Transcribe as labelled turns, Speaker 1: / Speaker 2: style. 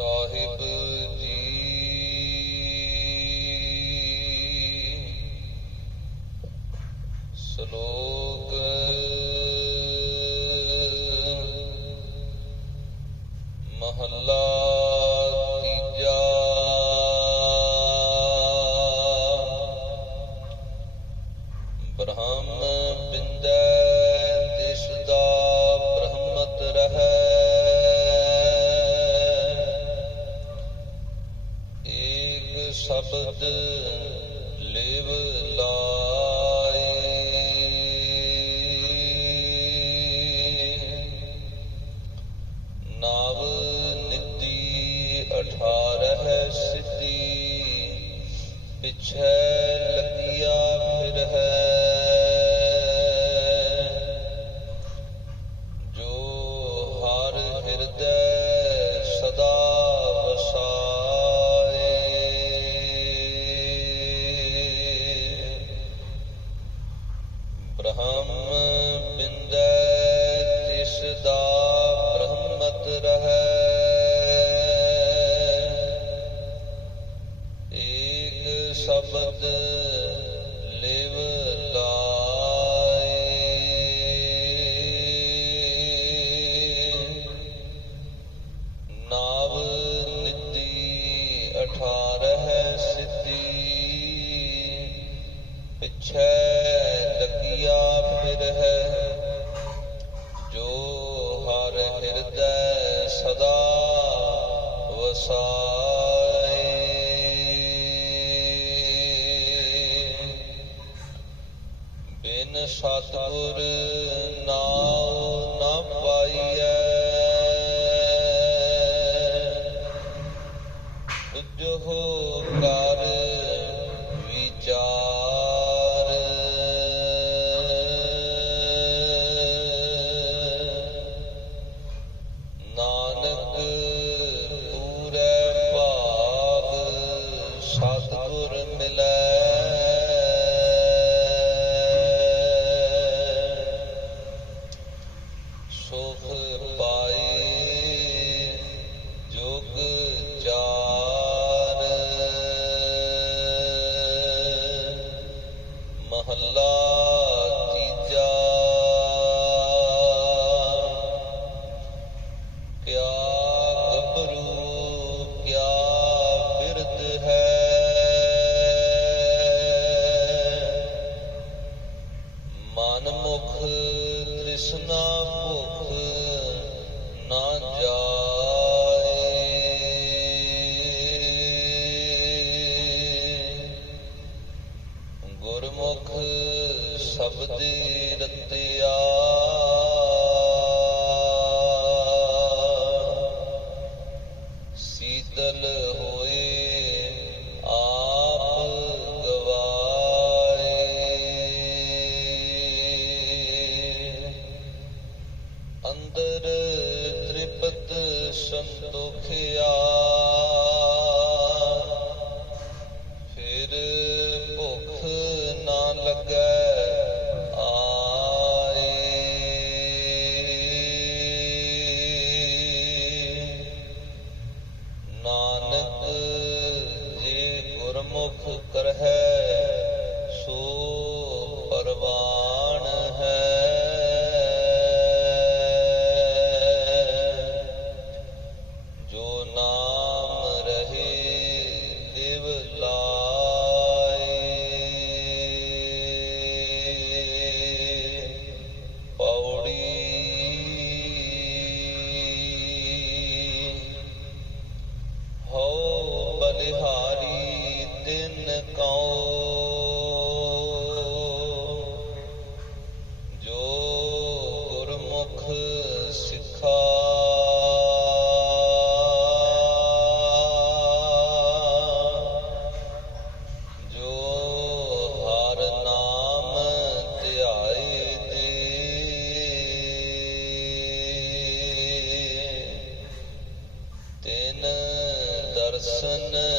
Speaker 1: ਸਾਹਿਬ ਜੀ। ਸ਼ਲੋਕ ਮਹੱਲਾ ਤੀਜਾ। ਬ੍ਰਹਮ ਬਿੰਦੈ ਸ਼ਬਦ ਲਿਵ ਲਾਏ। ਨਾਵ ਨਿੱਤੀ ਅਠਾਰਹ ਸਿੱਧੀ ਪਿਛੈ ਸ਼ਬਦ ਲਿਵ ਲਾਏ। ਨਾਵ ਨਿੱਤੀ ਅਠਾਰਹ ਸਿੱਧੀ। ਪਿਛੈ ਲਗਿਆ ਫਿਰ ਹੈ ਜੋ ਹਰ ਹਿਰਦੈ ਸਦਾ ਵਸਾ। ਸਤਿਗੁਰ ਨਾਉ شوخ ਮਨ ਮੁਖ ਤ੍ਰਿਸ਼ਨਾ ਭੁਖ ਨਾ ਜਾਏ। ਗੁਰਮੁਖ ਸ਼ਬਦੀ ਰਤਿਆ। ਸੰਤੋਖਿਆ ਫਿਰ ਭੁੱਖ ਨਾ ਲੱਗੈ ਆਏ। ਨਾਨਕ ਜੇ ਗੁਰਮੁਖ ਕਰਹਿ حسنا